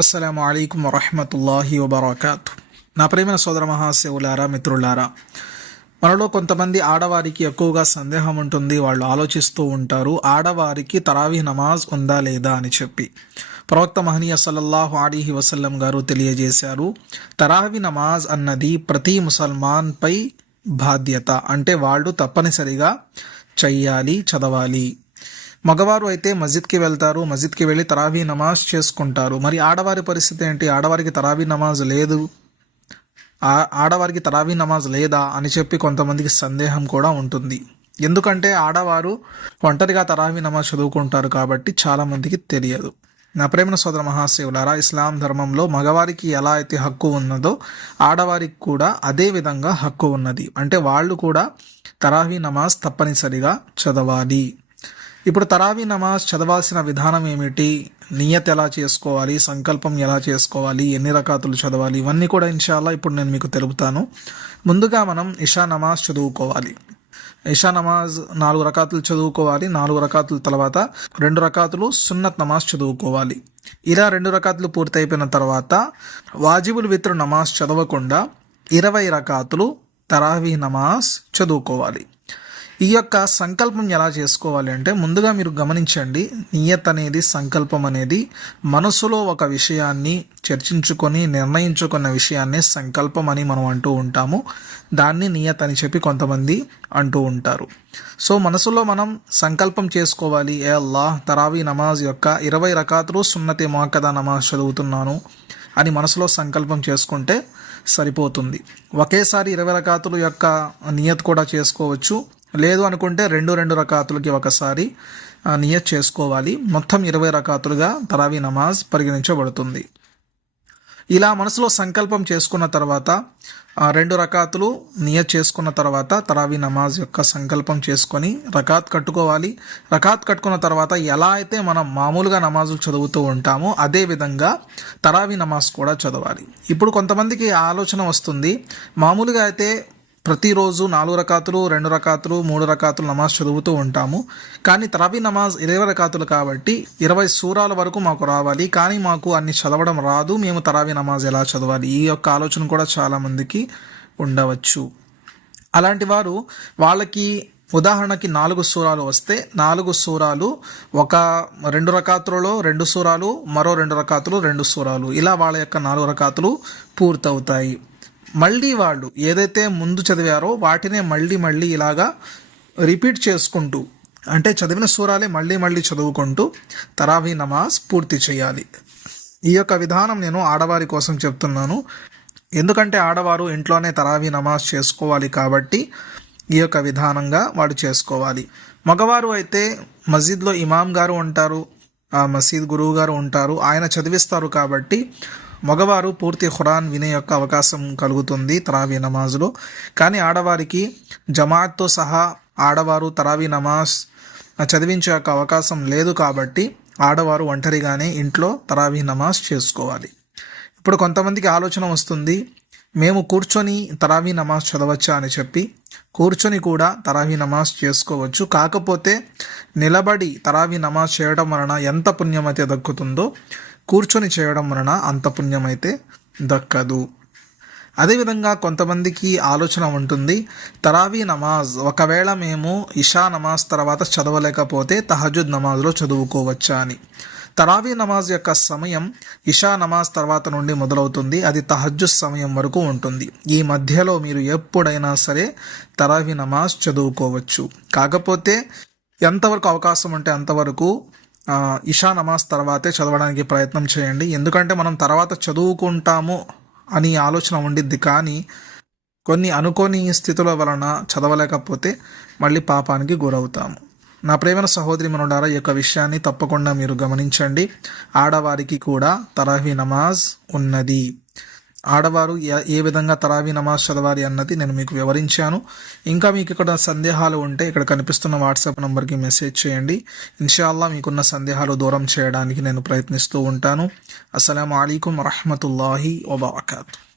అస్సలం అయికం వరహమతుల్లాహి వబర్కాతు. నా ప్రేమైన సోదర మహాశివులారా మిత్రులారా మనలో కొంతమంది ఆడవారికి ఎక్కువగా సందేహం ఉంటుంది వాళ్ళు ఆలోచిస్తూ ఉంటారు ఆడవారికి తరావీ నమాజ్ ఉందా లేదా అని చెప్పి. ప్రవక్త మహనీయ సల్లల్లాహు అలీహి వసల్లం గారు తెలియజేశారు తరావి నమాజ్ అన్నది ప్రతి ముసల్మాన్పై బాధ్యత అంటే వాళ్ళు తప్పనిసరిగా చెయ్యాలి చదవాలి. మగవారు అయితే మస్జిద్కి వెళ్తారు మస్జిద్కి వెళ్ళి తరావీ నమాజ్ చేసుకుంటారు. మరి ఆడవారి పరిస్థితి ఏంటి? ఆడవారికి తరావీ నమాజ్ లేదు. ఆడవారికి తరావీ నమాజ్ లేదా అని చెప్పి కొంతమందికి సందేహం కూడా ఉంటుంది. ఎందుకంటే ఆడవారు ఒంటరిగా తరావీ నమాజ్ చదువుకుంటారు కాబట్టి చాలామందికి తెలియదు. నా ప్రేమ సోదర మహాశివులారా ఇస్లాం ధర్మంలో మగవారికి ఎలా అయితే హక్కు ఉన్నదో ఆడవారికి కూడా అదే విధంగా హక్కు ఉన్నది. అంటే వాళ్ళు కూడా తరావీ నమాజ్ తప్పనిసరిగా చదవాలి. ఇప్పుడు తరావీ నమాజ్ చదవాల్సిన విధానం ఏమిటి? నియత్ ఎలా చేసుకోవాలి? సంకల్పం ఎలా చేసుకోవాలి? ఎన్ని రకాతులు చదవాలి? ఇవన్నీ కూడా ఇన్షాల్లా ఇప్పుడు నేను మీకు తెలుపుతాను. ముందుగా మనం ఇషా నమాజ్ చదువుకోవాలి. ఇషా నమాజ్ నాలుగు రకాతులు చదువుకోవాలి. నాలుగు రకాతుల తర్వాత రెండు రకాతులు సున్నత్ నమాజ్ చదువుకోవాలి. ఇలా రెండు రకాతులు పూర్తయిపోయిన తర్వాత వాజిబుల్ విత్రు నమాజ్ చదవకుండా ఇరవై రకాతులు తరావీ నమాజ్ చదువుకోవాలి. ఈ యొక్క సంకల్పం ఎలా చేసుకోవాలి అంటే ముందుగా మీరు గమనించండి నియత్ అనేది సంకల్పం అనేది మనసులో ఒక విషయాన్ని చర్చించుకొని నిర్ణయించుకున్న విషయాన్ని సంకల్పం అని మనం అంటూ ఉంటాము. దాన్ని నియత్ అని చెప్పి కొంతమంది అంటూ ఉంటారు. సో మనసులో మనం సంకల్పం చేసుకోవాలి. ఏ అల్లాహ్ తరావీ నమాజ్ యొక్క ఇరవై రకాతులు సున్నతి మొక్కదా నమాజ్ చదువుతున్నాను అని మనసులో సంకల్పం చేసుకుంటే సరిపోతుంది. ఒకేసారి ఇరవై రకాతుల యొక్క నియత్ కూడా చేసుకోవచ్చు. లేదు అనుకుంటే రెండు రెండు రకాతులకి ఒకసారి నియత్ చేసుకోవాలి. మొత్తం ఇరవై రకాతులుగా తరావీ నమాజ్ పరిగణించబడుతుంది. ఇలా మనసులో సంకల్పం చేసుకున్న తర్వాత రెండు రకాతులు నియత్ చేసుకున్న తర్వాత తరావీ నమాజ్ యొక్క సంకల్పం చేసుకొని రకాత్ కట్టుకోవాలి. రకాత్ కట్టుకున్న తర్వాత ఎలా అయితే మనం మామూలుగా నమాజులు చదువుతూ ఉంటామో అదే విధంగా తరావీ నమాజ్ కూడా చదవాలి. ఇప్పుడు కొంతమందికి ఆలోచన వస్తుంది మామూలుగా అయితే ప్రతిరోజు నాలుగు రకాతులు రెండు రకాతులు మూడు రకాతులు నమాజ్ చదువుతూ ఉంటాము. కానీ తరాబీ నమాజ్ ఇరవై రకాతులు కాబట్టి ఇరవై సూరాల వరకు మాకు రావాలి. కానీ మాకు అన్ని చదవడం రాదు. మేము తరాబీ నమాజ్ ఎలా చదవాలి? ఈ యొక్క ఆలోచన కూడా చాలామందికి ఉండవచ్చు. అలాంటి వారు వాళ్ళకి ఉదాహరణకి నాలుగు సూరాలు వస్తే నాలుగు సూరాలు ఒక రెండు రకాతులలో రెండు సూరాలు మరో రెండు రకాతులు రెండు సూరాలు. ఇలా వాళ్ళ యొక్క నాలుగు రకాతులు పూర్తవుతాయి. మళ్ళీ వాళ్ళు ఏదైతే ముందు చదివారో వాటినే మళ్ళీ మళ్ళీ ఇలాగా రిపీట్ చేసుకుంటూ అంటే చదివిన సూరాలే మళ్ళీ మళ్ళీ చదువుకుంటూ తరావీ నమాజ్ పూర్తి చేయాలి. ఈ యొక్క విధానం నేను ఆడవారి కోసం చెప్తున్నాను. ఎందుకంటే ఆడవారు ఇంట్లోనే తరావీ నమాజ్ చేసుకోవాలి కాబట్టి ఈ యొక్క విధానంగా వాడు చేసుకోవాలి. మగవారు అయితే మసీద్లో ఇమాం గారు ఉంటారు మసీద్ గురువు గారు ఉంటారు ఆయన చదివిస్తారు కాబట్టి మగవారు పూర్తి ఖురాన్ వినే యొక్క అవకాశం కలుగుతుంది తరావీ నమాజ్లో. కానీ ఆడవారికి జమాత్తో సహా ఆడవారు తరావీ నమాజ్ చదివించే యొక్క అవకాశం లేదు కాబట్టి ఆడవారు ఒంటరిగానే ఇంట్లో తరావీ నమాజ్ చేసుకోవాలి. ఇప్పుడు కొంతమందికి ఆలోచన వస్తుంది మేము కూర్చొని తరావీ నమాజ్ చదవచ్చా అని చెప్పి. కూర్చొని కూడా తరావీ నమాజ్ చేసుకోవచ్చు. కాకపోతే నిలబడి తరావీ నమాజ్ చేయడం వలన ఎంత పుణ్యమైతే దక్కుతుందో కూర్చొని చేయడం వలన అంత పుణ్యమైతే దక్కదు. అదేవిధంగా కొంతమందికి ఆలోచన ఉంటుంది తరావీ నమాజ్ ఒకవేళ మేము ఇషా నమాజ్ తర్వాత చదవలేకపోతే తహజుద్ నమాజ్లో చదువుకోవచ్చా అని. తరావీ నమాజ్ యొక్క సమయం ఇషా నమాజ్ తర్వాత నుండి మొదలవుతుంది అది తహజ్జుద్ సమయం వరకు ఉంటుంది. ఈ మధ్యలో మీరు ఎప్పుడైనా సరే తరావీ నమాజ్ చదువుకోవచ్చు. కాకపోతే ఎంతవరకు అవకాశం ఉంటే అంతవరకు ఇషా నమాజ్ తర్వాతే చదవడానికి ప్రయత్నం చేయండి. ఎందుకంటే మనం తర్వాత చదువుకుంటాము అని ఆలోచన ఉండిద్ది. కానీ కొన్ని అనుకోని స్థితుల వలన చదవలేకపోతే మళ్ళీ పాపానికి గురవుతాము. నా ప్రేమైన సహోదరి మనుడారా ఈ యొక్క విషయాన్ని తప్పకుండా మీరు గమనించండి. ఆడవారికి కూడా తరాహీ నమాజ్ ఉన్నది. ఆడవారు ఏ విధంగా తరావీ నమాజ్ చదవాలి అన్నది నేను మీకు వివరించాను. ఇంకా మీకు ఇక్కడ సందేహాలు ఉంటే ఇక్కడ కనిపిస్తున్న వాట్సాప్ నెంబర్కి మెసేజ్ చేయండి. ఇన్షాల్లా మీకున్న సందేహాలు దూరం చేయడానికి నేను ప్రయత్నిస్తూ ఉంటాను. అస్సలం అయికం వరహమతుల్లాహి వబర్కాతు.